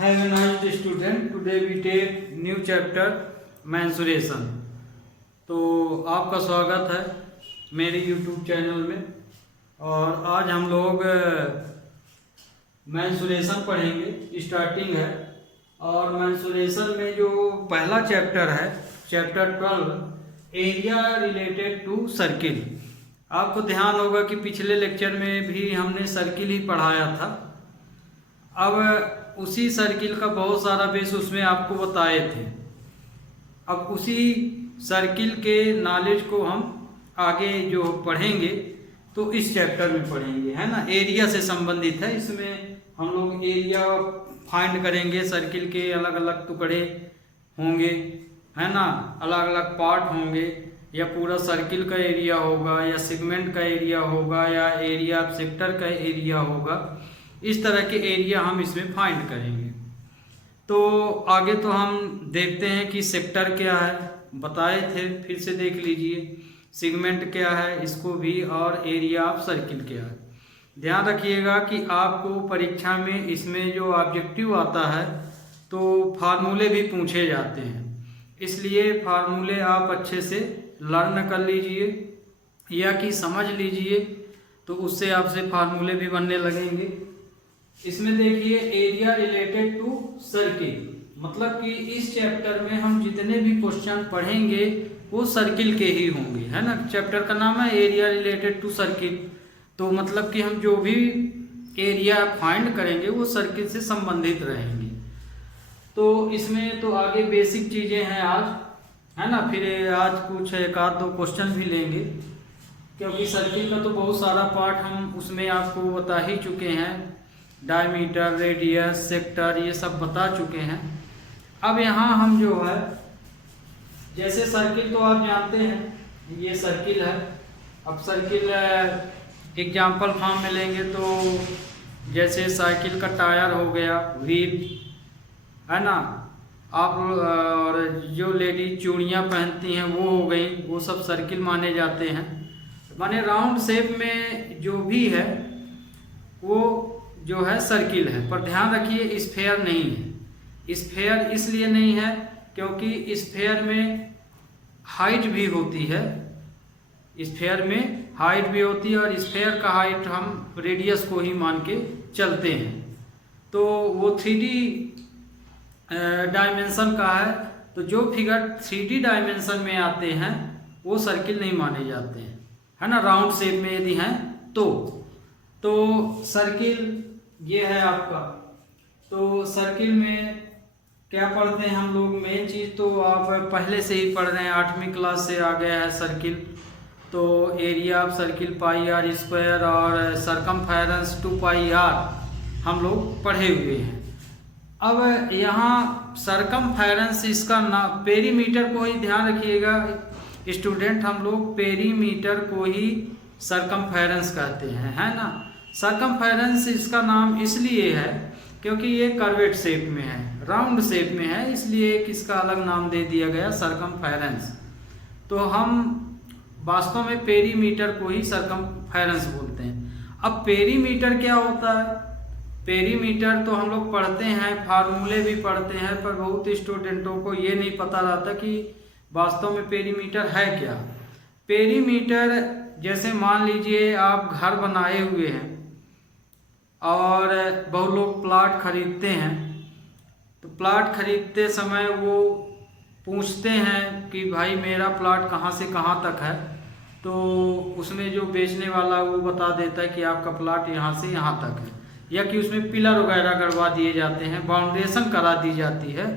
Have a nice student. Today we take new chapter mensuration. तो आपका स्वागत है मेरे YouTube चैनल में। और आज हम लोग mensuration पढ़ेंगे। स्टार्टिंग है और mensuration में जो पहला चैप्टर है, chapter 12, area related to circle. आपको ध्यान होगा कि पिछले लेक्चर में भी हमने सर्किल ही पढ़ाया था। अब उसी सर्किल का बहुत सारा बेस उसमें आपको बताए थे। अब उसी सर्किल के नॉलेज को हम आगे जो पढ़ेंगे तो इस चैप्टर में पढ़ेंगे, है ना। एरिया से संबंधित है। इसमें हम लोग एरिया फाइंड करेंगे। सर्किल के अलग अलग टुकड़े होंगे, है ना, अलग अलग पार्ट होंगे, या पूरा सर्किल का एरिया होगा, या सेगमेंट का एरिया होगा, या एरिया सेक्टर का एरिया होगा। इस तरह के एरिया हम इसमें फाइंड करेंगे। तो आगे तो हम देखते हैं कि सेक्टर क्या है, बताए थे, फिर से देख लीजिए। सेगमेंट क्या है इसको भी, और एरिया ऑफ सर्किल क्या है। ध्यान रखिएगा कि आपको परीक्षा में इसमें जो ऑब्जेक्टिव आता है तो फार्मूले भी पूछे जाते हैं, इसलिए फार्मूले आप अच्छे से लर्न कर लीजिए या कि समझ लीजिए, तो उससे आपसे फार्मूले भी बनने लगेंगे। इसमें देखिए एरिया रिलेटेड टू सर्किल, मतलब कि इस चैप्टर में हम जितने भी क्वेश्चन पढ़ेंगे वो सर्किल के ही होंगे, है ना। चैप्टर का नाम है एरिया रिलेटेड टू सर्किल। तो मतलब कि हम जो भी एरिया फाइंड करेंगे वो सर्किल से संबंधित रहेंगे। तो इसमें तो आगे बेसिक चीज़ें हैं आज, है ना। फिर आज कुछ एक आध दो क्वेश्चन भी लेंगे, क्योंकि सर्किल का तो बहुत सारा पार्ट हम उसमें आपको बता ही चुके हैं। डायमीटर, रेडियस, सेक्टर, ये सब बता चुके हैं। अब यहाँ हम जो है, जैसे सर्किल तो आप जानते हैं ये सर्किल है। अब सर्किल एग्जाम्पल फॉर्म में लेंगे तो जैसे साइकिल का टायर हो गया, व्हील, है ना। आप और जो लेडी चूड़ियाँ पहनती हैं वो हो गई, वो सब सर्किल माने जाते हैं। माने राउंड शेप में जो भी है वो जो है सर्किल है। पर ध्यान रखिए स्फेयर नहीं है। स्फेयर इसलिए नहीं है क्योंकि स्फेयर में हाइट भी होती है। स्फेयर में हाइट भी होती है और स्फेयर का हाइट हम रेडियस को ही मान के चलते हैं। तो वो 3D डायमेंशन का है। तो जो फिगर 3D डायमेंशन में आते हैं वो सर्किल नहीं माने जाते हैं, है ना। राउंड शेप में यदि हैं तो सर्किल ये है आपका। तो सर्किल में क्या पढ़ते हैं हम लोग, मेन चीज़ तो आप पहले से ही पढ़ रहे हैं, 8वीं क्लास से आ गया है सर्किल। तो area of circle pi r square और सरकमफेरेंस 2 पाई आर हम लोग पढ़े हुए हैं। अब यहाँ सरकमफेरेंस इसका ना, पेरीमीटर को ही ध्यान रखिएगा स्टूडेंट, हम लोग पेरीमीटर को ही सरकमफेरेंस कहते हैं, है ना। सरकमफेरेंस इसका नाम इसलिए है क्योंकि ये कर्वेट शेप में है, राउंड शेप में है, इसलिए एक इसका अलग नाम दे दिया गया सरकमफेरेंस। तो हम वास्तव में पेरीमीटर को ही सरकमफेरेंस बोलते हैं। अब पेरीमीटर क्या होता है, पेरीमीटर तो हम लोग पढ़ते हैं, फार्मूले भी पढ़ते हैं, पर बहुत स्टूडेंटों को ये नहीं पता रहता कि वास्तव में पेरीमीटर है क्या। पेरीमीटर जैसे मान लीजिए आप घर बनाए हुए हैं और बहुत लोग प्लाट खरीदते हैं। तो प्लाट खरीदते समय वो पूछते हैं कि भाई मेरा प्लाट कहाँ से कहाँ तक है। तो उसमें जो बेचने वाला वो बता देता है कि आपका प्लाट यहाँ से यहाँ तक है, या कि उसमें पिलर वगैरह गड़वा दिए जाते हैं, बाउंड्रेशन करा दी जाती है।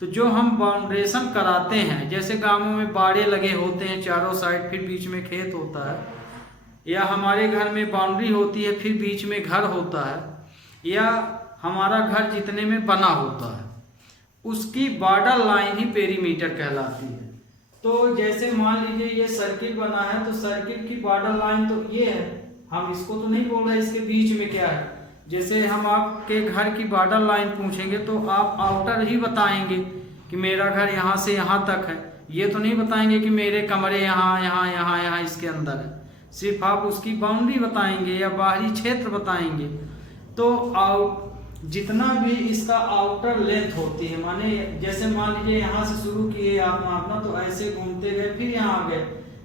तो जो हम बाउंड्रेशन कराते हैं, जैसे गांवों में बाड़े लगे होते हैं चारों साइड, फिर बीच में खेत होता है, या हमारे घर में बाउंड्री होती है फिर बीच में घर होता है, या हमारा घर जितने में बना होता है उसकी बॉर्डर लाइन ही पेरीमीटर कहलाती है। तो जैसे मान लीजिए ये सर्किल बना है, तो सर्किल की बॉर्डर लाइन तो ये है, हम इसको तो नहीं बोल रहे इसके बीच में क्या है। जैसे हम आपके घर की बॉर्डर लाइन पूछेंगे तो आप आउटर ही बताएंगे कि मेरा घर यहाँ से यहाँ तक है, ये तो नहीं बताएंगे कि मेरे कमरे यहाँ यहाँ यहाँ यहाँ इसके अंदर है। सिर्फ आप उसकी बाउंड्री बताएंगे या बाहरी क्षेत्र बताएंगे। तो जितना भी इसका आउटर लेंथ होती है, माने जैसे मान लीजिए यहाँ से शुरू किए आप मापना, तो ऐसे घूमते गए फिर यहाँ आ गए,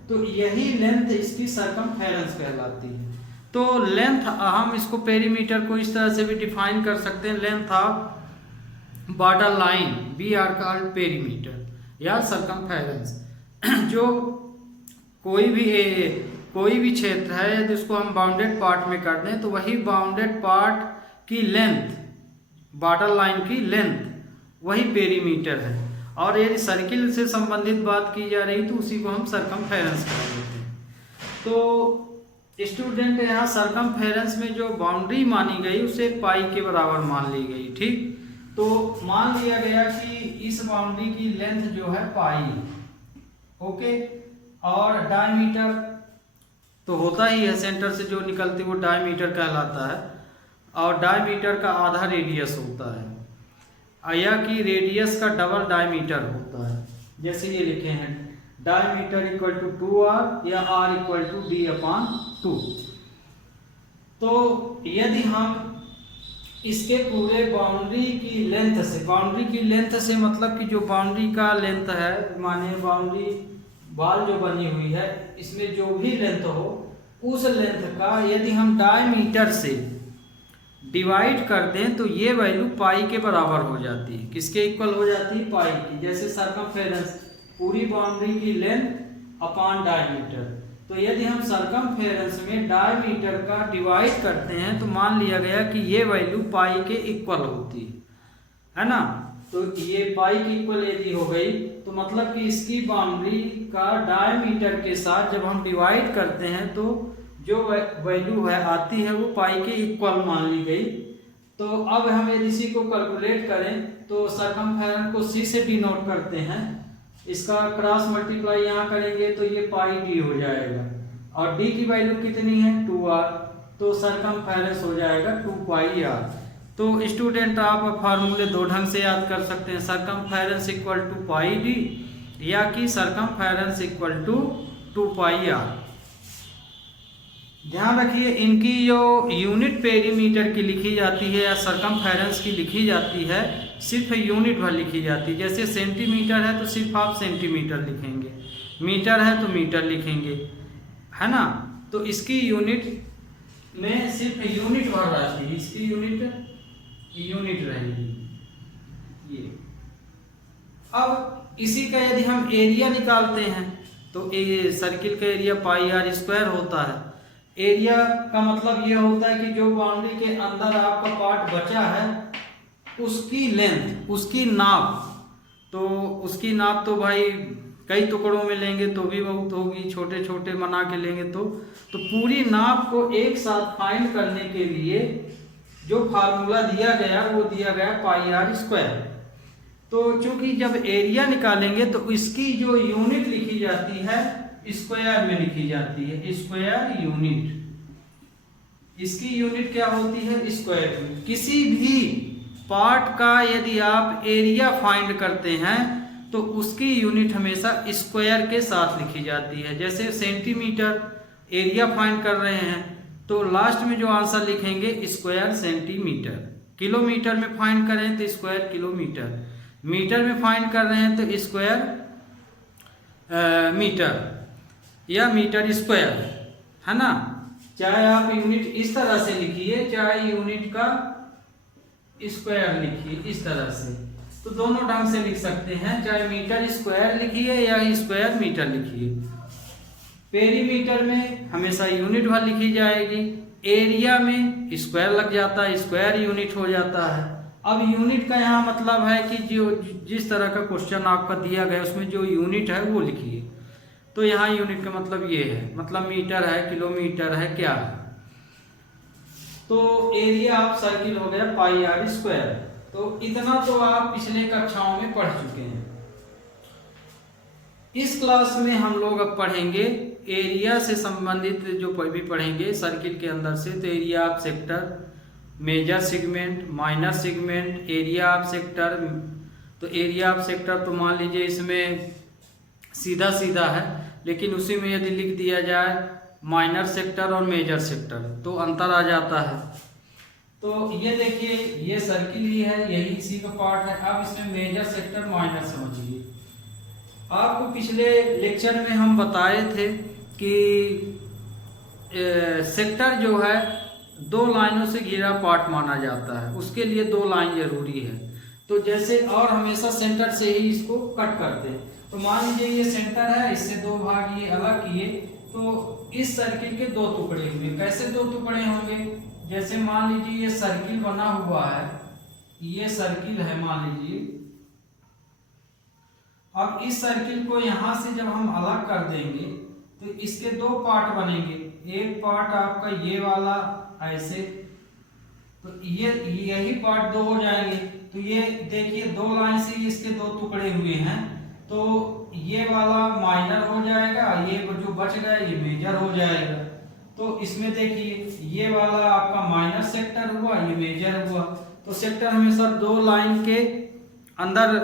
तो यही लेंथ इसकी सरकमफेरेंस कहलाती है। तो लेंथ, हम इसको पेरीमीटर को इस तरह से भी डिफाइन कर सकते हैं, length of border line be are called perimeter या सरकमफेरेंस। जो कोई भी क्षेत्र है यदि उसको हम बाउंडेड पार्ट में कर दें तो वही बाउंडेड पार्ट की लेंथ, बॉर्डर लाइन की लेंथ, वही पेरीमीटर है। और यदि सर्किल से संबंधित बात की जा रही तो उसी को हम सरकमफेरेंस कह देते हैं। तो स्टूडेंट, यहाँ सरकमफेरेंस में जो बाउंड्री मानी गई उसे पाई के बराबर मान ली गई, ठीक। तो मान लिया गया कि इस बाउंड्री की लेंथ जो है पाई, ओके। और डायमीटर तो होता ही है, सेंटर से जो निकलती वो डायमीटर कहलाता है, और डायमीटर का आधा रेडियस होता है, या कि रेडियस का डबल डायमीटर होता है। जैसे ये लिखे हैं डायमीटर इक्वल टू 2r या r इक्वल टू d/2। तो यदि हम इसके पूरे बाउंड्री की लेंथ से मतलब कि जो बाउंड्री का लेंथ है, माने बाउंड्री वॉल जो बनी हुई है इसमें जो भी लेंथ हो उस लेंथ का यदि हम डायमीटर से डिवाइड कर दें तो ये वैल्यू पाई के बराबर हो जाती है। किसके इक्वल हो जाती है? पाई की। जैसे सरकमफेरेंस पूरी बाउंड्री की लेंथ अपॉन डायमीटर। तो यदि हम सरकमफेरेंस में डायमीटर का डिवाइड करते हैं तो मान लिया गया कि ये वैल्यू पाई के इक्वल होती है ना। तो ये पाई की इक्वल यदि हो गई तो मतलब कि इसकी बाउंड्री का डायमीटर के साथ जब हम डिवाइड करते हैं तो जो वैल्यू है आती है वो पाई के इक्वल मान ली गई। तो अब हम यदि इसी को कैलकुलेट करें तो सरकमफेरेंस को सी से डिनोट करते हैं, इसका क्रॉस मल्टीप्लाई यहाँ करेंगे तो ये पाई डी हो जाएगा, और डी की वैल्यू कितनी है? 2r। तो सरकमफेरेंस हो जाएगा 2 पाई r। तो स्टूडेंट आप फार्मूले दो ढंग से याद कर सकते हैं, circumference equal to pi D या कि circumference equal to 2 pi r। ध्यान रखिए इनकी जो यूनिट पेरीमीटर की लिखी जाती है या सरकमफेरेंस की लिखी जाती है सिर्फ यूनिट भर लिखी जाती है। जैसे सेंटीमीटर है तो सिर्फ आप सेंटीमीटर लिखेंगे, मीटर है तो मीटर लिखेंगे, है ना। तो इसकी यूनिट में सिर्फ यूनिट भर रहती है, इसकी यूनिट रहेगी ये। अब इसी का यदि हम एरिया निकालते हैं तो सर्किल का एरिया पाई r स्क्वायर होता है। एरिया का मतलब यह होता है कि जो बाउंड्री के अंदर आपका पार्ट बचा है उसकी लेंथ, उसकी नाप। तो उसकी नाप तो भाई कई टुकड़ों में लेंगे तो भी बहुत होगी, छोटे छोटे बना के लेंगे तो पूरी नाप को एक साथ फाइंड करने के लिए जो फार्मूला दिया गया वो दिया गया पाई r स्क्वायर। तो चूंकि जब एरिया निकालेंगे तो इसकी जो यूनिट लिखी जाती है स्क्वायर में लिखी जाती है, स्क्वायर यूनिट। इसकी यूनिट क्या होती है? Square unit. किसी भी पार्ट का यदि आप एरिया फाइंड करते हैं तो उसकी यूनिट हमेशा स्क्वायर के साथ लिखी जाती है। जैसे सेंटीमीटर एरिया फाइंड कर रहे हैं तो लास्ट में जो आंसर लिखेंगे स्क्वायर सेंटीमीटर। किलोमीटर में फाइंड करें तो स्क्वायर किलोमीटर, मीटर में फाइंड कर रहे हैं तो स्क्वायर मीटर या मीटर स्क्वायर, है ना। चाहे आप यूनिट इस तरह से लिखिए, चाहे यूनिट का स्क्वायर लिखिए इस तरह से, तो दोनों ढंग से लिख सकते हैं। चाहे मीटर स्क्वायर लिखिए या स्क्वायर मीटर लिखिए। पेरीमीटर में हमेशा यूनिट भर लिखी जाएगी, एरिया में स्क्वायर लग जाता है, स्क्वायर यूनिट हो जाता है। अब यूनिट का यहाँ मतलब है कि जो जिस तरह का क्वेश्चन आपका दिया गया उसमें जो यूनिट है वो लिखिए। तो यहाँ यूनिट का मतलब ये है, मतलब मीटर है, किलोमीटर है, क्या है। तो एरिया ऑफ सर्किल हो गया पाई r स्क्वायर। तो इतना तो आप पिछले कक्षाओं में पढ़ चुके हैं। इस क्लास में हम लोग अब पढ़ेंगे एरिया से संबंधित जो भी पढ़ेंगे सर्किल के अंदर से। तो area of sector, major segment, minor segment, area of sector. तो एरिया ऑफ सेक्टर तो मान लीजिए इसमें सीधा सीधा है, लेकिन उसी में यदि लिख दिया जाए माइनर सेक्टर और मेजर सेक्टर तो अंतर आ जाता है। तो ये देखिए ये सर्किल ही है, यही इसी का पार्ट है। अब इसमें मेजर सेक्टर माइनर समझिए। आपको पिछले लेक्चर में हम बताए थे कि सेक्टर जो है 2 लाइनों से घिरा पार्ट माना जाता है, उसके लिए 2 लाइन जरूरी है। तो जैसे और हमेशा सेंटर से ही इसको कट करते हैं। तो मान लीजिए ये सेंटर है, इससे 2 भाग ये अलग किए, तो इस सर्किल के 2 टुकड़े हुए। कैसे 2 टुकड़े होंगे? जैसे मान लीजिए ये सर्किल बना हुआ है, ये सर्किल है मान लीजिए। अब इस सर्किल को यहां से जब हम अलग कर देंगे तो इसके 2 पार्ट बनेंगे। एक पार्ट आपका ये वाला ऐसे, तो ये यही पार्ट 2 हो जाएंगे। तो ये देखिए 2 लाइन से इसके 2 टुकड़े हुए हैं, तो ये वाला माइनर हो जाएगा, ये जो बच गया ये मेजर हो जाएगा। तो इसमें देखिए ये वाला आपका माइनर सेक्टर हुआ, ये मेजर हुआ। तो सेक्टर हमेशा 2 लाइन के अंदर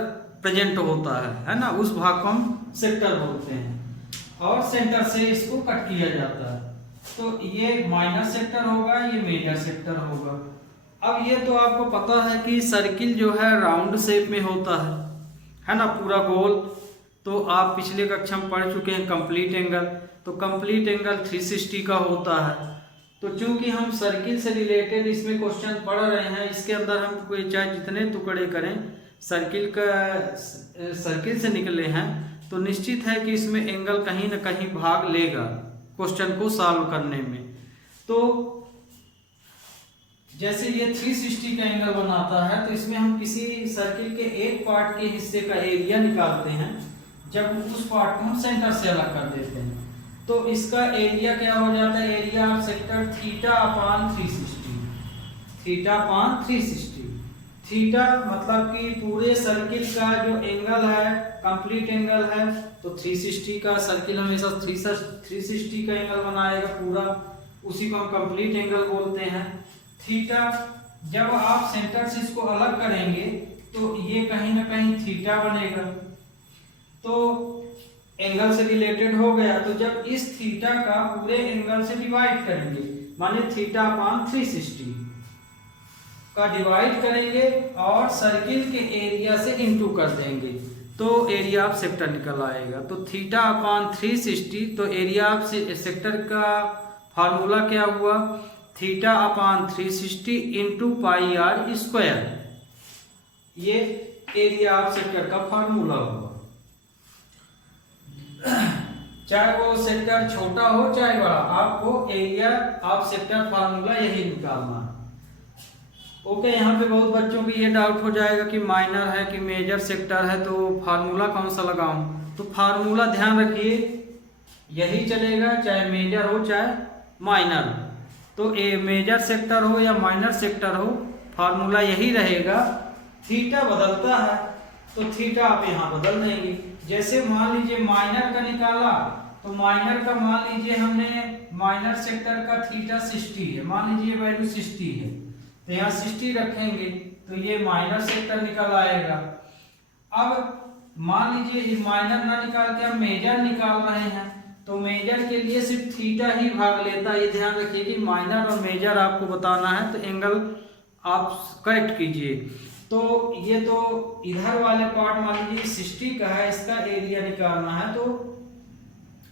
प्रेजेंट होता है ना, उस भाग को हम सेक्टर बोलते हैं। और सेंटर से इसको कट किया जाता है। तो ये माइनर सेक्टर होगा, ये मेजर सेक्टर होगा। अब ये तो आपको पता है कि सर्किल जो है राउंड शेप में होता है ना, पूरा गोल। तो आप पिछले कक्षा में पढ़ चुके हैं कंप्लीट एंगल। तो कंप्लीट एंगल 360 का होता है। तो चूंकि हम सर्किल से रिलेटेड इसमें क्वेश्चन पढ़ रहे हैं, इसके अंदर हम कोई चाहे जितने टुकड़े करें सर्किल से निकले हैं, तो निश्चित है कि इसमें एंगल कहीं ना कहीं भाग लेगा क्वेश्चन को सॉल्व करने में। तो जैसे ये 360 का एंगल बनाता है, तो इसमें हम किसी सर्किल के एक पार्ट के हिस्से का एरिया निकालते हैं। जब उस पार्ट को हम सेंटर से अलग कर देते हैं तो इसका एरिया क्या हो जाता है? Area of sector theta upon 360। Theta upon 360, theta मतलब कि पूरे सर्किल का जो एंगल है, कंप्लीट एंगल है, तो 360 का सर्किल हमेशा 360 का एंगल बनाएगा पूरा, उसी को हम कंप्लीट एंगल बोलते हैं। थीटा जब आप सेंटर से इसको अलग करेंगे तो ये कहीं ना कहीं थीटा बनेगा, तो एंगल से रिलेटेड हो गया। तो जब इस थीटा का पूरे एंगल से डिवाइड करेंगे, माने थीटा अपान 360 का डिवाइड करेंगे और सर्किल के एरिया से इनटू कर देंगे, तो एरिया ऑफ सेक्टर निकल आएगा। तो थीटा अपान 360, तो एरिया ऑफ सेक्टर का फार्मूला क्या हुआ? Theta upon 360 into pi r square. ये एरिया ऑफ सेक्टर का फार्मूला हुआ। चाहे वो सेक्टर छोटा हो चाहे बड़ा, आपको एरिया ऑफ सेक्टर फार्मूला यही निकालना है। ओके, यहाँ पे बहुत बच्चों की ये डाउट हो जाएगा कि माइनर है कि मेजर सेक्टर है, तो फार्मूला कौन सा लगाऊं? तो फार्मूला ध्यान रखिए यही चलेगा, चाहे मेजर हो चाहे माइनर। तो ए मेजर सेक्टर हो या माइनर सेक्टर हो, फार्मूला यही रहेगा। थीटा बदलता है तो थीटा आप यहाँ बदल देंगे। जैसे मान लीजिए माइनर का निकाला, तो माइनर का मान लीजिए हमने माइनर सेक्टर का थीटा 60 है, मान लीजिए वैल्यू 60 है, तो यहाँ 60 रखेंगे तो ये माइनर सेक्टर निकल आएगा। अब मान लीजिए माइनर ना निकाल के हम मेजर निकाल रहे हैं, तो मेजर के लिए सिर्फ थीटा ही भाग लेता है। ये ध्यान रखिए कि माइनर और मेजर आपको बताना है, तो एंगल आप करेक्ट कीजिए। तो ये तो इधर वाले पार्ट मान लीजिए 60 का है, इसका एरिया निकालना है तो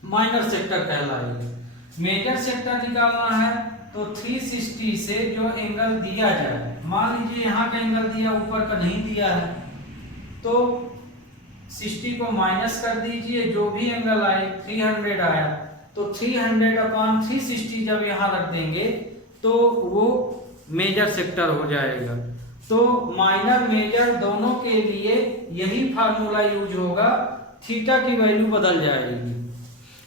माइनर सेक्टर कहलाएगा। मेजर सेक्टर निकालना है तो 360 से जो एंगल दिया जाए, मान लीजिए यहाँ का एंगल दिया, ऊपर का नहीं दिया है, तो 60 को माइनस कर दीजिए, जो भी एंगल आए 300 आया, तो 300 अपान 360 जब यहाँ रख देंगे तो वो मेजर सेक्टर हो जाएगा। तो माइनर मेजर दोनों के लिए यही फार्मूला यूज होगा, थीटा की वैल्यू बदल जाएगी।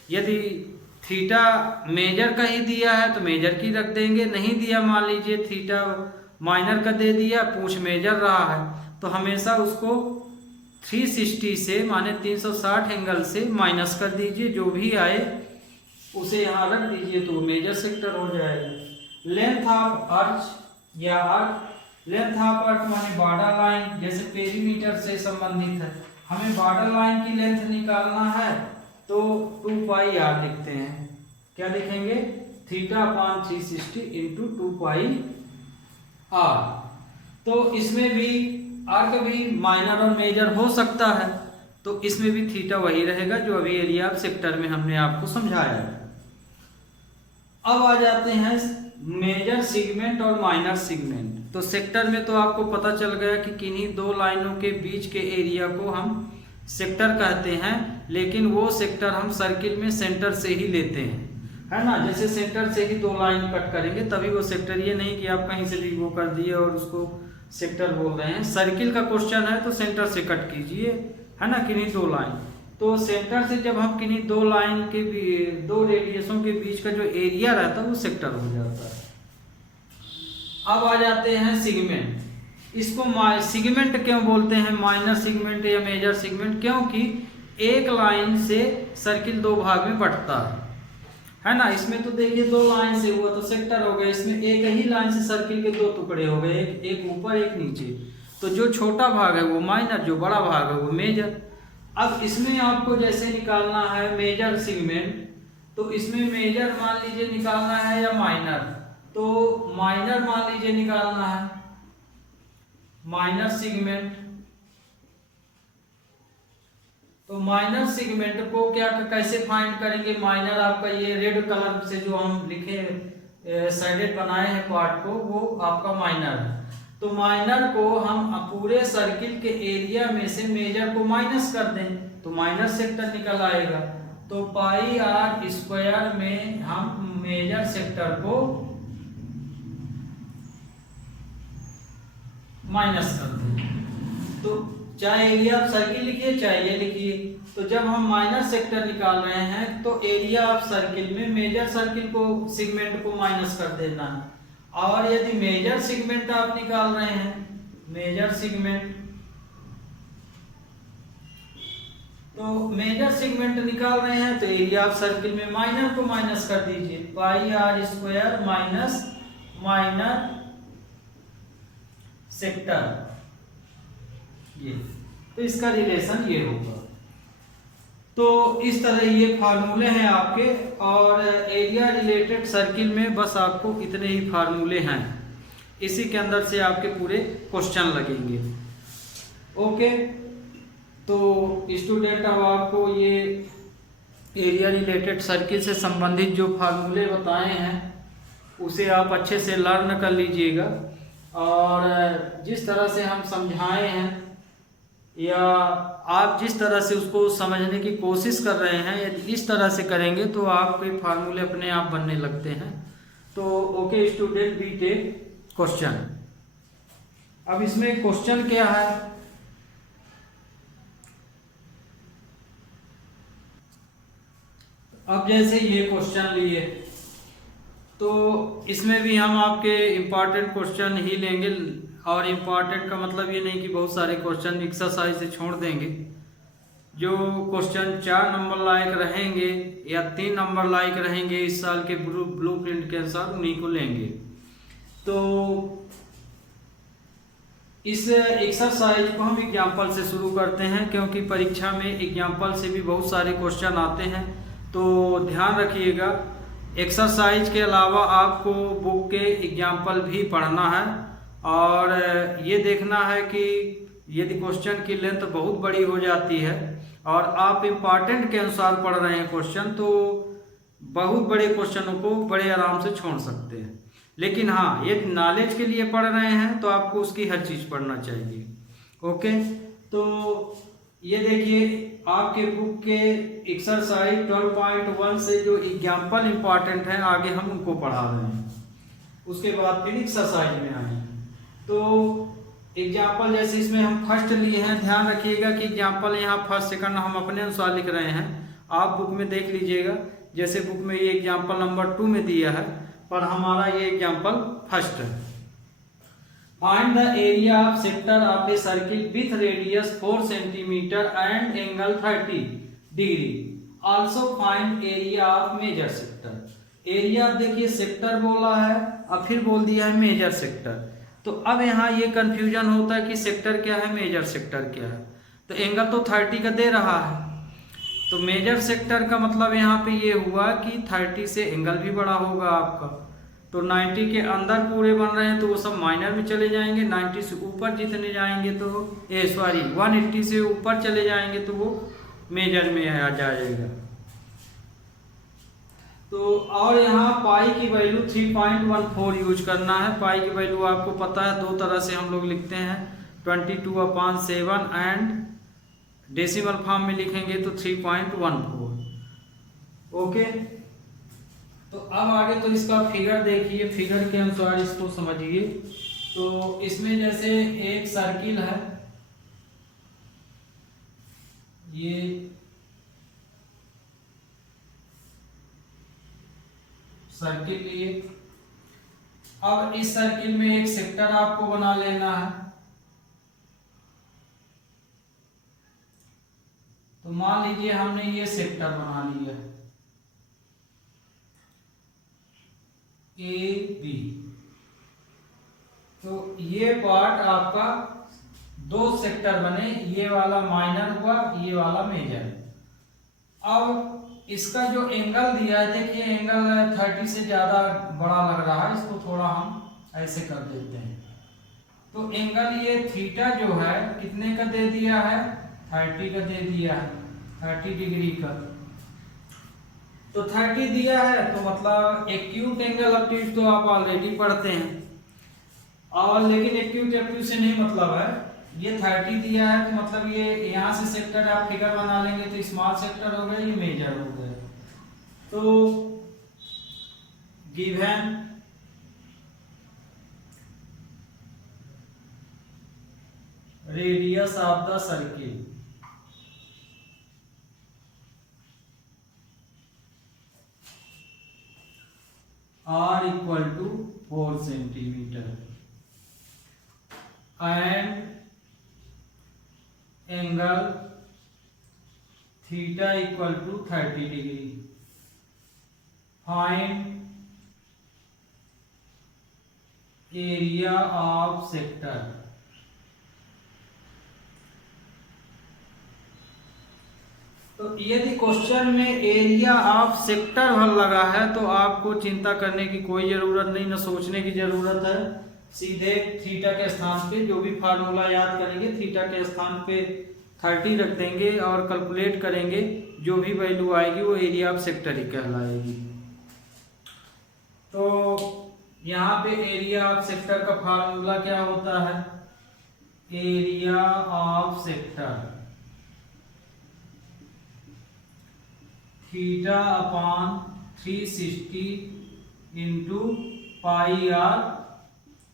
यदि थीटा मेजर का ही दिया है तो मेजर की रख देंगे, नहीं दिया मान लीजिए थीटा माइनर का दे दिया, पूछ मेजर रहा है, तो हमेशा उसको 360 से माने 360 एंगल से माइनस कर दीजिए, जो भी आए उसे यहाँ रख दीजिए तो मेजर सेक्टर हो जाएगा। लेंथ ऑफ अर्च या आर्क, लेंथ ऑफ आर्क माने बॉर्डर लाइन, जैसे पेरीमीटर से संबंधित है, हमें बॉर्डर लाइन की लेंथ निकालना है तो 2 पाई आर लिखते हैं। क्या लिखेंगे? Theta upon 360 into 2 pi r. तो इसमें भी आर्क भी माइनर और मेजर हो सकता है, तो इसमें भी थीटा वही रहेगा जो अभी एरिया ऑफ सेक्टर में हमने आपको समझाया है। अब आ जाते हैं मेजर सेगमेंट और माइनर सेगमेंट। तो सेक्टर में तो आपको पता चल गया कि किन्हीं दो लाइनों के बीच के एरिया को हम सेक्टर कहते हैं, लेकिन वो सेक्टर हम सर्किल में सेंटर से ही लेते हैं, है ना। जैसे सेंटर से ही दो लाइन कट करेंगे तभी वो सेक्टर, ये नहीं कि आप कहीं से भी वो कर दिए और उसको सेक्टर बोल रहे हैं। सर्किल का क्वेश्चन है तो सेंटर से कट कीजिए, है ना, किन्हीं दो लाइन। तो सेंटर से जब हम किन्हीं दो लाइन के भी दो रेडियसों के बीच का जो एरिया रहता है वो सेक्टर हो जाता है। अब आ जाते हैं सेगमेंट। इसको सेगमेंट क्यों बोलते हैं, माइनर सेगमेंट या मेजर सेगमेंट? क्योंकि एक लाइन से सर्किल दो भाग में बंटता है ना। इसमें तो देखिए दो लाइन से हुआ तो सेक्टर हो गया, इसमें एक ही लाइन से सर्किल के दो टुकड़े हो गए, एक ऊपर एक नीचे। तो जो छोटा भाग है वो माइनर, जो बड़ा भाग है वो मेजर। अब इसमें आपको जैसे निकालना है मेजर सेगमेंट, तो इसमें मेजर मान लीजिए निकालना है या माइनर, तो माइनर मान लीजिए निकालना है, माइनर सेगमेंट। तो माइनर सेगमेंट को क्या कैसे फाइंड करेंगे? माइनर आपका ये रेड कलर से जो हम लिखे साइडेड बनाए हैं पार्ट को, वो आपका माइनर है। तो माइनर को हम पूरे सर्किल के एरिया में से मेजर को माइनस कर दें तो माइनर सेक्टर निकल आएगा। तो पाई आर स्क्वायर में हम मेजर सेक्टर को माइनस कर दें। तो चाहे एरिया ऑफ सर्किल लिखिए चाहे ये लिखिए, तो जब हम माइनर सेक्टर निकाल रहे हैं तो एरिया ऑफ सर्किल में मेजर सर्किल को सेगमेंट को माइनस कर देना है। और यदि मेजर सेगमेंट आप निकाल रहे हैं, मेजर सेगमेंट, तो मेजर सेगमेंट निकाल रहे हैं तो एरिया ऑफ सर्किल में माइनर को माइनस कर दीजिए, pi r square minus minor sector, ये तो इसका रिलेशन ये होगा। तो इस तरह ये फार्मूले हैं आपके, और एरिया रिलेटेड सर्किल में बस आपको इतने ही फार्मूले हैं, इसी के अंदर से आपके पूरे क्वेश्चन लगेंगे। ओके, तो स्टूडेंट अब आपको ये एरिया रिलेटेड सर्किल से संबंधित जो फार्मूले बताए हैं उसे आप अच्छे से लर्न कर लीजिएगा, और जिस तरह से हम समझाए हैं या आप जिस तरह से उसको समझने की कोशिश कर रहे हैं, यदि इस तरह से करेंगे तो आपके फार्मूले अपने आप बनने लगते हैं। तो okay student, we take question. अब इसमें क्वेश्चन क्या है, अब जैसे ये क्वेश्चन लिए तो इसमें भी हम आपके इम्पॉर्टेंट क्वेश्चन ही लेंगे, और इम्पॉर्टेंट का मतलब ये नहीं कि बहुत सारे क्वेश्चन एक्सरसाइज से छोड़ देंगे। जो क्वेश्चन 4 नंबर लायक रहेंगे या 3 नंबर लायक रहेंगे इस साल के ब्लूप्रिंट के अनुसार, उन्हीं को लेंगे। तो इस एक्सरसाइज को हम एग्जाम्पल से शुरू करते हैं, क्योंकि परीक्षा में एग्जाम्पल से भी बहुत सारे क्वेश्चन आते हैं। तो ध्यान रखिएगा, एक्सरसाइज के अलावा आपको बुक के एग्जाम्पल भी पढ़ना है, और ये देखना है कि यदि क्वेश्चन की लेंथ बहुत बड़ी हो जाती है और आप इम्पॉर्टेंट के अनुसार पढ़ रहे हैं क्वेश्चन, तो बहुत बड़े क्वेश्चनों को बड़े आराम से छोड़ सकते हैं। लेकिन हाँ, यदि नॉलेज के लिए पढ़ रहे हैं तो आपको उसकी हर चीज़ पढ़ना चाहिए। ओके, तो ये देखिए आपके बुक के एक्सरसाइज 12.1 से जो एग्जाम्पल इम्पॉर्टेंट है आगे हम उनको पढ़ा रहे हैं, उसके बाद फिर एक्सरसाइज में आए। तो एग्जाम्पल जैसे इसमें हम फर्स्ट लिए हैं, ध्यान रखिएगा कि एग्जाम्पल यहाँ फर्स्ट सेकंड हम अपने अनुसार लिख रहे हैं, आप बुक में देख लीजिएगा। जैसे बुक में ये एग्जाम्पल नंबर 2 में दिया है, पर हमारा ये एग्जाम्पल फर्स्ट है। Find the area of sector of a circle with radius 4 centimetre and angle 30 degree. Also find area of major sector. Area देखिए सेक्टर बोला है और फिर बोल दिया है मेजर सेक्टर। तो अब यहाँ ये कंफ्यूजन होता है कि सेक्टर क्या है, मेजर सेक्टर क्या है। तो एंगल तो 30 का दे रहा है, तो मेजर सेक्टर का मतलब यहाँ पे ये हुआ कि 30 से एंगल भी बड़ा होगा आपका, तो 90 के अंदर पूरे बन रहे हैं तो वो सब माइनर में चले जाएंगे, 90 से ऊपर जितने जाएंगे तो 180 से ऊपर चले जाएंगे तो वो मेजर में आ जाएगा। तो और यहाँ पाई की वैल्यू 3.14 यूज करना है। पाई की वैल्यू आपको पता है दो तरह से हम लोग लिखते हैं, 22/7 एंड डेसिमल फॉर्म में लिखेंगे तो 3.14। ओके, तो अब आगे तो इसका फिगर देखिए, फिगर के अनुसार इसको समझिए। तो इसमें जैसे एक सर्किल है, ये सर्किल लिए, अब इस सर्किल में एक सेक्टर आपको बना लेना है। तो मान लीजिए हमने ये सेक्टर बना लिया ए बी, तो ये पार्ट आपका दो सेक्टर बने, ये वाला माइनर हुआ, ये वाला मेजर। अब इसका जो एंगल दिया है, देखिए एंगल 30 से ज्यादा बड़ा लग रहा है, इसको थोड़ा हम ऐसे कर देते हैं। तो एंगल ये थीटा जो है कितने का दे दिया है, 30 का दे दिया है, 30 डिग्री का। तो 30 दिया है तो मतलब एक्यूट एंगल ऑब्ट्यूज तो आप ऑलरेडी पढ़ते हैं, और लेकिन एक्यूट ऑब्ट्यूज से नहीं मतलब है। ये 30 दिया है तो मतलब ये यहाँ से सेक्टर आप फिगर बना लेंगे तो स्मॉल सेक्टर हो गया, ये मेजर हो गया। तो given radius of the circle R equal to 4 centimeter and angle theta equal to 30 degree. Find area of sector. तो यदि क्वेश्चन में एरिया ऑफ सेक्टर हल लगा है तो आपको चिंता करने की कोई जरूरत नहीं, न सोचने की जरूरत है। सीधे थीटा के स्थान पे जो भी फार्मूला याद करेंगे, थीटा के स्थान पे 30 रख देंगे और कैलकुलेट करेंगे, जो भी वैल्यू आएगी वो एरिया ऑफ सेक्टर ही कहलाएगी। तो यहाँ पे एरिया ऑफ सेक्टर का फार्मूला क्या होता है, area of sector theta upon 360 into pi r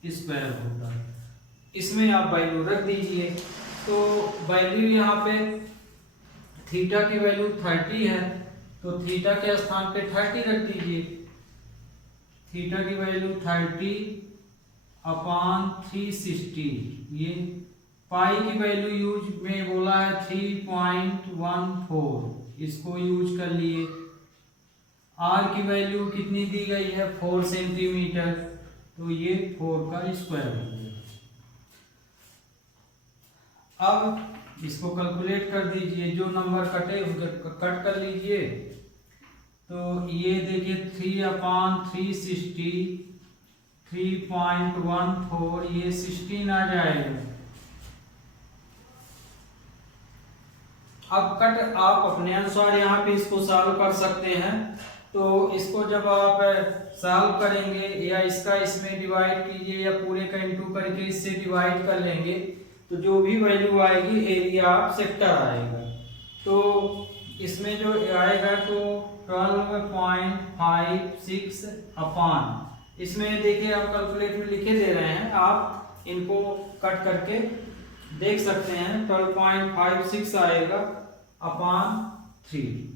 square होता है। इसमें आप वैल्यू रख दीजिए। तो वैल्यू यहाँ पे थीटा की वैल्यू 30 है तो थीटा के स्थान पे 30 रख दीजिए। थीटा की वैल्यू 30 अपॉन 360, ये पाई की वैल्यू यूज में बोला है 3.14, इसको यूज कर लिए। आर की वैल्यू कितनी दी गई है, 4 सेंटीमीटर, तो ये 4 का स्क्वायर हो गया। अब इसको कैलकुलेट कर दीजिए, जो नंबर कटे कट कर लीजिए। तो ये देखिए 3/360 3.14, ये 16 आ जाएगा। अब कट आप अपने अनुसार यहाँ पे इसको सॉल्व कर सकते हैं। तो इसको जब आप सॉल्व करेंगे या इसका इसमें डिवाइड कीजिए या पूरे का इंटू करके इससे डिवाइड कर लेंगे तो जो भी वैल्यू आएगी एरिया ऑफ सेक्टर आएगा। तो इसमें जो आएगा तो 12.56 अपॉन, इसमें देखिए आप कैलकुलेट में लिखे दे रहे हैं, आप इनको कट करके देख सकते हैं। 12.56 आएगा अपॉन 3।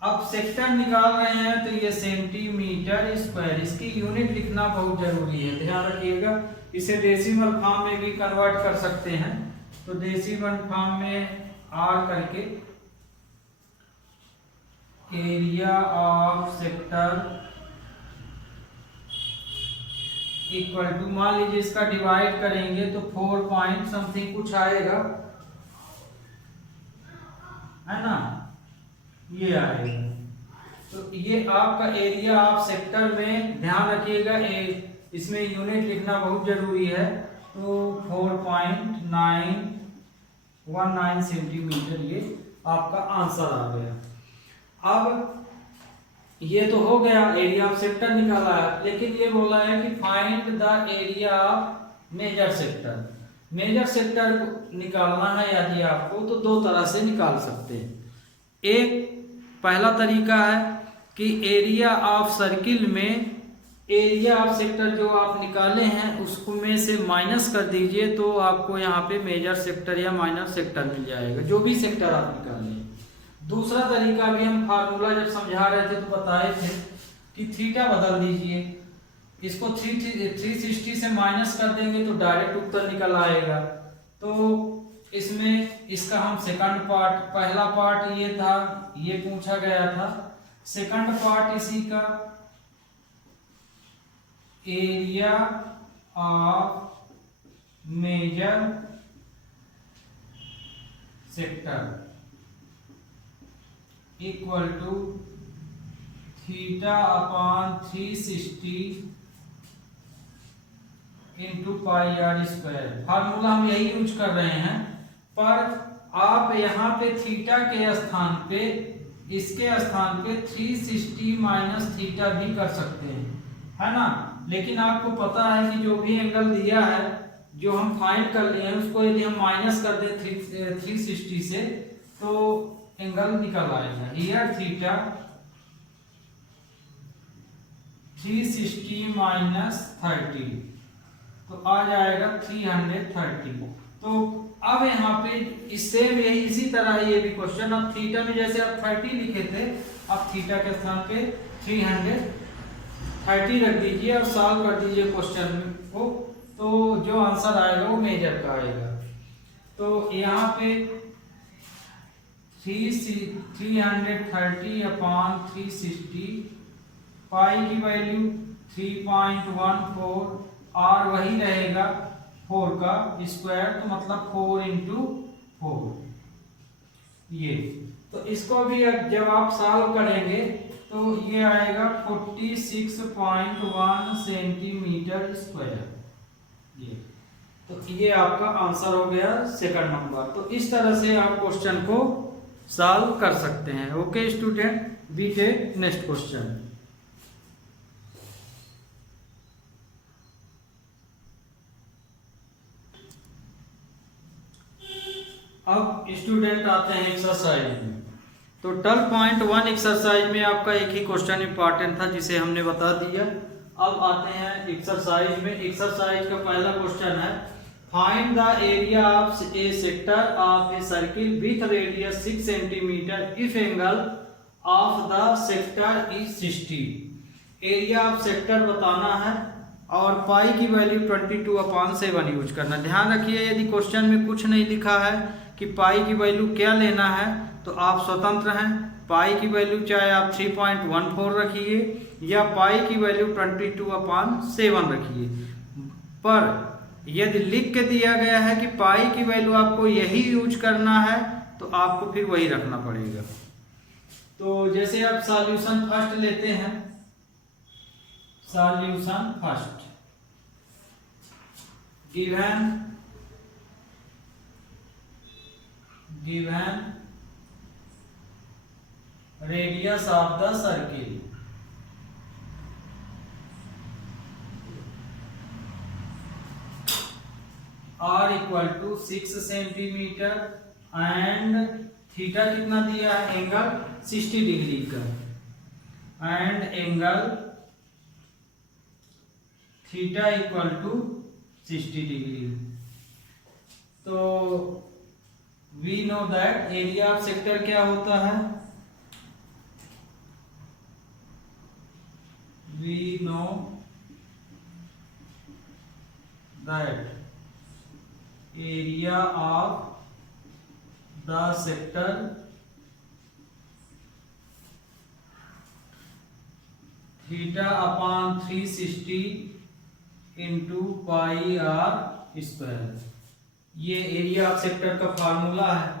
अब सेक्टर निकाल रहे हैं तो ये सेंटीमीटर स्क्वायर, इसकी यूनिट लिखना बहुत जरूरी है, ध्यान रखिएगा। इसे डेसिमल फॉर्म में भी कन्वर्ट कर सकते हैं। तो डेसिमल फॉर्म में आर करके area of sector equal to, मान लीजिए इसका डिवाइड करेंगे तो 4 पॉइंट समथिंग कुछ आएगा, है ना, ये आएगा। तो ये आपका एरिया ऑफ सेक्टर में ध्यान रखिएगा, इसमें यूनिट लिखना बहुत जरूरी है। तो 4.919 सेंटीमीटर ये आपका आंसर आ गया। अब ये तो हो गया, एरिया ऑफ सेक्टर निकाला है, लेकिन ये बोला है कि find the area of major sector. Major sector निकालना है यदि आपको तो दो तरह से निकाल सकते हैं। एक पहला तरीका है कि एरिया ऑफ सर्किल में एरिया ऑफ सेक्टर जो आप निकाले हैं उसको में से माइनस कर दीजिए, तो आपको यहाँ पे मेजर सेक्टर या माइनर सेक्टर मिल जाएगा, जो भी सेक्टर आप निकालें। दूसरा तरीका भी हम फार्मूला जब समझा रहे थे तो बताए थे कि थीटा बदल दीजिए, इसको 360 से माइनस कर देंगे तो डायरेक्ट उत्तर निकल आएगा। तो इसमें इसका हम सेकंड पार्ट, पहला पार्ट ये था, ये पूछा गया था, सेकंड पार्ट इसी का area of major sector equal to theta upon 360 into pi r square. Formula हम यही यूज कर रहे हैं, पर आप यहाँ पे थीटा के स्थान पे, इसके स्थान पे 360 माइनस थीटा भी कर सकते हैं, है ना। लेकिन आपको पता है कि जो भी एंगल दिया है, जो हम फाइंड कर लिए हैं, उसको यदि हम माइनस कर दें 360 से तो एंगल निकल आएगा। हियर थीटा 360 माइनस 30 तो आ जाएगा 330। तो अब यहाँ पे इससे यही इसी तरह ये भी क्वेश्चन, अब थीटा में जैसे आप 30 लिखे थे, अब थीटा के स्थान पे 330 रख दीजिए और सॉल्व कर दीजिए क्वेश्चन को, तो जो आंसर आएगा वो मेजर का आएगा। तो यहाँ पे 330 अपॉन 360, पाई की वैल्यू 3.14, और वही रहेगा 4 का स्क्वायर, तो मतलब 4 इंटू 4 ये। तो इसको भी जब आप सॉल्व करेंगे तो ये आएगा 46.1 सेंटीमीटर स्क्वायर ये। तो ये आपका आंसर हो गया सेकंड नंबर। तो इस तरह से आप क्वेश्चन को सॉल्व कर सकते हैं। Okay student, we take next question. अब स्टूडेंट आते हैं एक्सरसाइज में। तो 12.1 एक्सरसाइज में आपका एक ही क्वेश्चन इंपॉर्टेंट था जिसे हमने बता दिया। अब आते हैं एक्सरसाइज में। एक्सरसाइज का पहला क्वेश्चन है, find the area of A sector of a circle with radius 6 centimetre if angle of the sector is 60। Area of sector बताना है और पाई की वैल्यू 22/7 यूज करना। ध्यान रखिए, यदि क्वेश्चन में कुछ नहीं लिखा है कि पाई की वैल्यू क्या लेना है तो आप स्वतंत्र हैं। पाई की वैल्यू चाहे आप 3.14 रखिए या पाई की वैल्यू 22/7 रखिए, पर यदि लिख के दिया गया है कि पाई की वैल्यू आपको यही यूज करना है तो आपको फिर वही रखना पड़ेगा। तो जैसे आप सॉल्यूशन फर्स्ट लेते हैं, solution first, given radius of the circle r equal to 6 centimetre and theta कितना दिया है, एंगल 60 डिग्री का, and angle theta equal to 60 degree. तो we know that area of sector क्या होता है, we know that area of the sector theta upon 360 into pi r square. ये area of sector का फार्मूला है।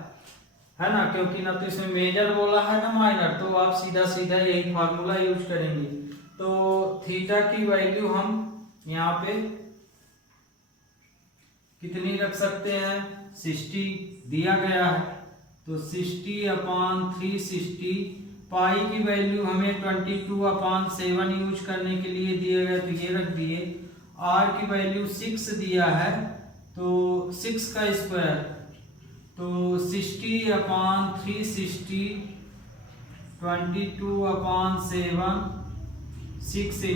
है ना, क्योंकि ना तो इसमें मेजर बोला है ना माइनर, तो आप सीधा सीधा यही फार्मूला यूज करेंगे। तो थीटा की वैल्यू हम यहाँ पे कितनी रख सकते हैं, 60 दिया गया है, तो 60/360। पाई की वैल्यू हमें 22/7 यूज करने के लिए दिए गए, तो ये रख दिए। आर की वैल्यू 6 दिया है, तो 6 का स्क्वायर, तो 60/360 22/7 6 ×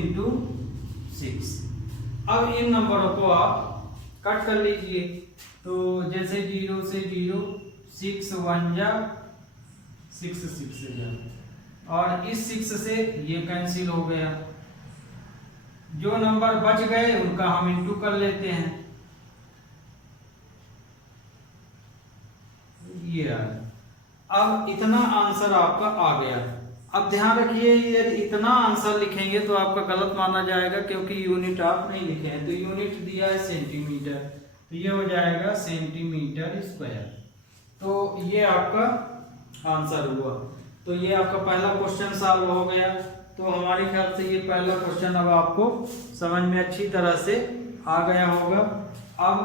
6। अब इन नंबरों को आप कट कर लीजिए, तो जैसे 0 से 0, 6 1 जा 6 6 जा, और इस 6 से ये कैंसिल हो गया। जो नंबर बच गए उनका हम इंटू कर लेते हैं, ये अब इतना आंसर आपका आ गया। अब ध्यान रखिए, यदि इतना आंसर लिखेंगे तो आपका गलत माना जाएगा, क्योंकि यूनिट आप नहीं लिखे हैं। तो यूनिट दिया है सेंटीमीटर, तो ये हो जाएगा सेंटीमीटर स्क्वायर। तो ये आपका आंसर हुआ। तो ये आपका पहला क्वेश्चन सॉल्व हो गया। तो हमारे ख्याल से ये पहला क्वेश्चन अब आपको समझ में अच्छी तरह से आ गया होगा। अब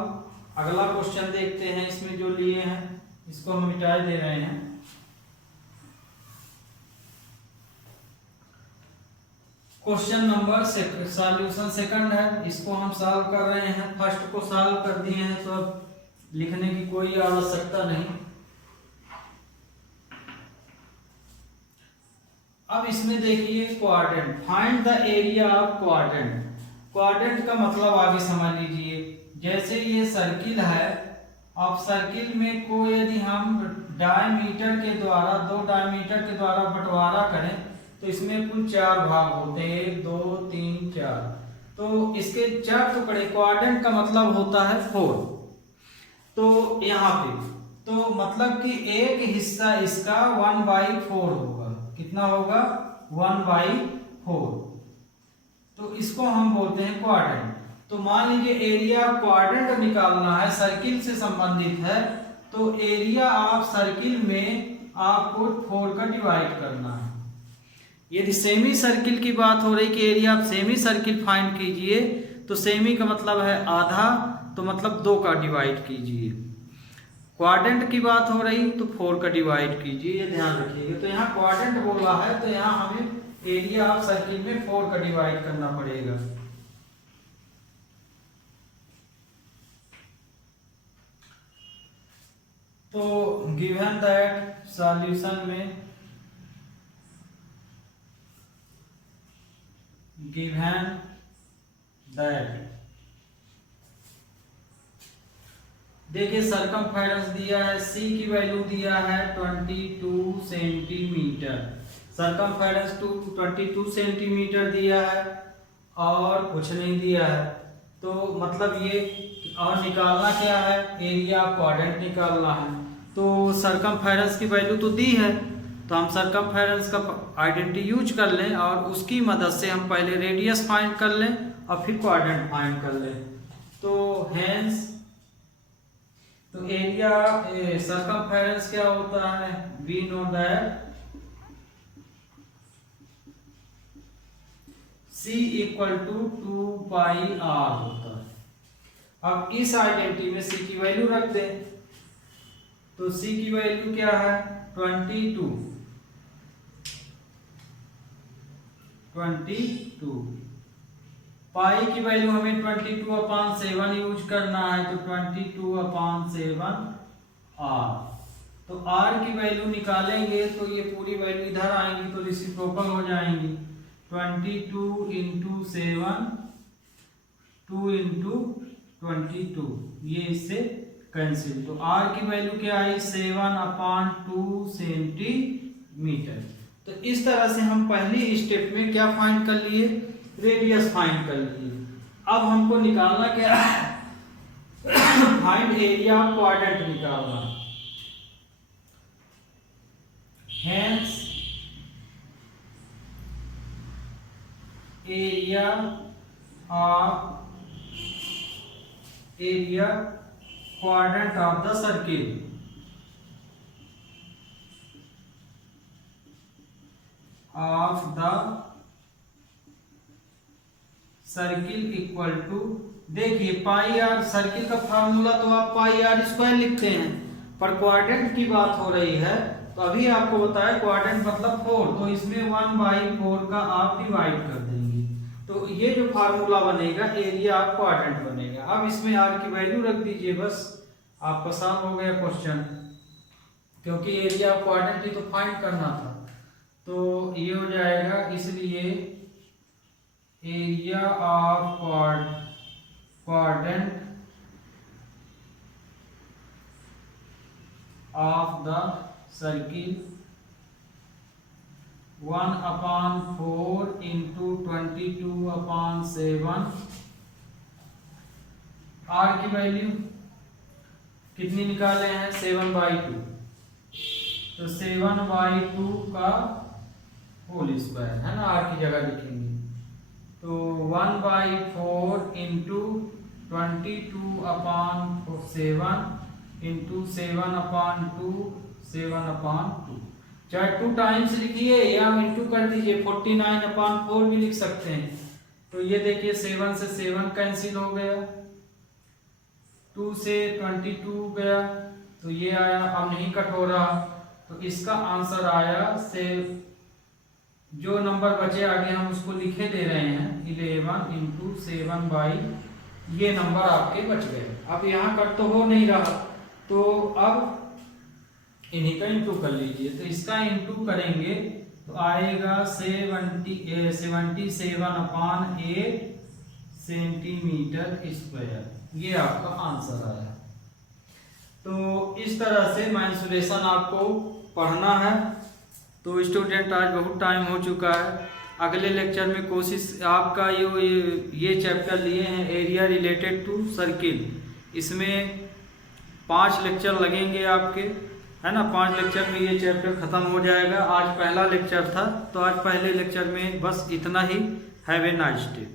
अगला क्वेश्चन देखते हैं। इसमें जो लिए हैं इसको हम मिटा दे रहे हैं। क्वेश्चन नंबर सॉल्यूशन सेकंड है, इसको हम सॉल्व कर रहे हैं। फर्स्ट को सॉल्व कर दिए हैं, तो अब लिखने की कोई आवश्यकता नहीं। अब इसमें देखिए quadrant, find the area of quadrant. Quadrant का मतलब आगे समझ लीजिए। जैसे ये सर्किल है, अब सर्किल में को यदि हम डायमीटर के द्वारा, 2 डायमीटर के द्वारा बंटवारा करें तो इसमें कुल 4 भाग होते हैं, 1 2 3 4। तो इसके 4 टुकड़े, क्वाड्रेंट का मतलब होता है 4। तो यहाँ पे तो मतलब कि एक हिस्सा इसका 1/4 होगा। कितना होगा? 1/4। तो इसको हम बोलते हैं क्वाड्रेंट। तो मान लीजिए एरिया क्वाड्रेंट निकालना है, सर्किल से संबंधित है, तो एरिया ऑफ सर्किल में आपको 4 का डिवाइड करना है। यदि सेमी सर्किल की बात हो रही कि area of semi circle find कीजिए, तो सेमी का मतलब है आधा, तो मतलब 2 का डिवाइड कीजिए। क्वाड्रेंट की बात हो रही तो 4 का डिवाइड कीजिए, ये ध्यान रखिएगा। तो यहाँ क्वाड्रेंट बोला है, तो यहाँ हमें एरिया ऑफ सर्किल में 4 का डिवाइड करना पड़ेगा। तो गिवन दैट सॉल्यूशन में, गिवन दैट, देखिए सरकमफेरेंस दिया है, सी की वैल्यू दिया है 22 सेंटीमीटर। सरकमफेरेंस 22 सेंटीमीटर दिया है और कुछ नहीं दिया है। तो मतलब ये, और निकालना क्या है? एरिया क्वाड्रेंट निकालना है। तो सरकमफेरेंस की वैल्यू तो दी है, तो हम सरकमफेरेंस का आइडेंटिटी यूज कर लें और उसकी मदद से हम पहले रेडियस फाइंड कर लें और फिर क्वाड्रेंट फाइंड कर लें। तो हेंस, तो एरिया सरकमफेरेंस क्या होता है? We know that C = 2πr होता है। अब इस आइडेंटिटी में C की वैल्यू रख दें, तो C की वैल्यू क्या है? 22। पाई की वैल्यू हमें 22/7 यूज करना है, तो 22/7 r। तो r की वैल्यू निकालेंगे तो ये पूरी वैल्यू इधर आएंगी, तो रेसिप्रोकल हो जाएंगी। 22 × 7, 2 × 22, ये इससे कैंसिल। तो r की वैल्यू क्या आई? 7/2 सेंटीमीटर। तो इस तरह से हम पहली स्टेप में क्या फाइंड कर लिए? रेडियस फाइंड कर लिए। अब हमको निकालना क्या है? फाइंड एरिया ऑफ क्वाड्रेंट निकालना। Hence area quadrant of the circle, of the circle equal to, देखिए पाई आर, सर्किल का फार्मूला तो आप पाई आर स्क्वायर लिखते हैं, पर क्वाड्रेंट की बात हो रही है तो अभी आपको बताया क्वाड्रेंट मतलब 4, तो इसमें 1/4 का आप डिवाइड कर देंगे तो ये जो फार्मूला बनेगा एरिया ऑफ क्वाड्रेंट बनेगा। अब इसमें आर की वैल्यू रख दीजिए, बस आपका सॉल्व हो गया क्वेश्चन, क्योंकि एरिया ऑफ क्वाड्रेंट ही तो फाइंड करना था। तो ये हो जाएगा, इसलिए area of quadrant of the circle 1/4 into 22/7। R की वैल्यू कितनी निकाले हैं, 7/2, तो 7/2 का होल स्क्वायर है ना, आर की जगह लिखेंगे तो 1/4 इंटू 22/7 इंटू 7/2, 7/2, चाहे 2 टाइम्स लिखिए या इंटू कर दीजिए, 49/4 भी लिख सकते हैं। तो ये देखिए 7 से 7 कैंसिल हो गया, 2 से 22 गया तो ये आया, अब नहीं कट हो रहा, तो इसका आंसर आया से जो नंबर बचे आगे हम उसको लिखे दे रहे हैं 11 इंटू 7/, ये नंबर आपके बच गए। अब यहाँ कट तो हो नहीं रहा, तो अब इन्हीं का इंटू कर लीजिए, तो इसका इंटू करेंगे तो आएगा 77/8 सेंटीमीटर स्क्वायर, ये आपका आंसर आया। तो इस तरह से मेंसुरेशन आपको पढ़ना है। तो स्टूडेंट आज बहुत टाइम हो चुका है, अगले लेक्चर में कोशिश आपका ये चैप्टर लिए हैं एरिया रिलेटेड टू सर्किल, इसमें 5 लेक्चर लगेंगे आपके, है ना, 5 लेक्चर में ये चैप्टर खत्म हो जाएगा। आज पहला लेक्चर था, तो आज पहले लेक्चर में बस इतना ही। Have a nice day.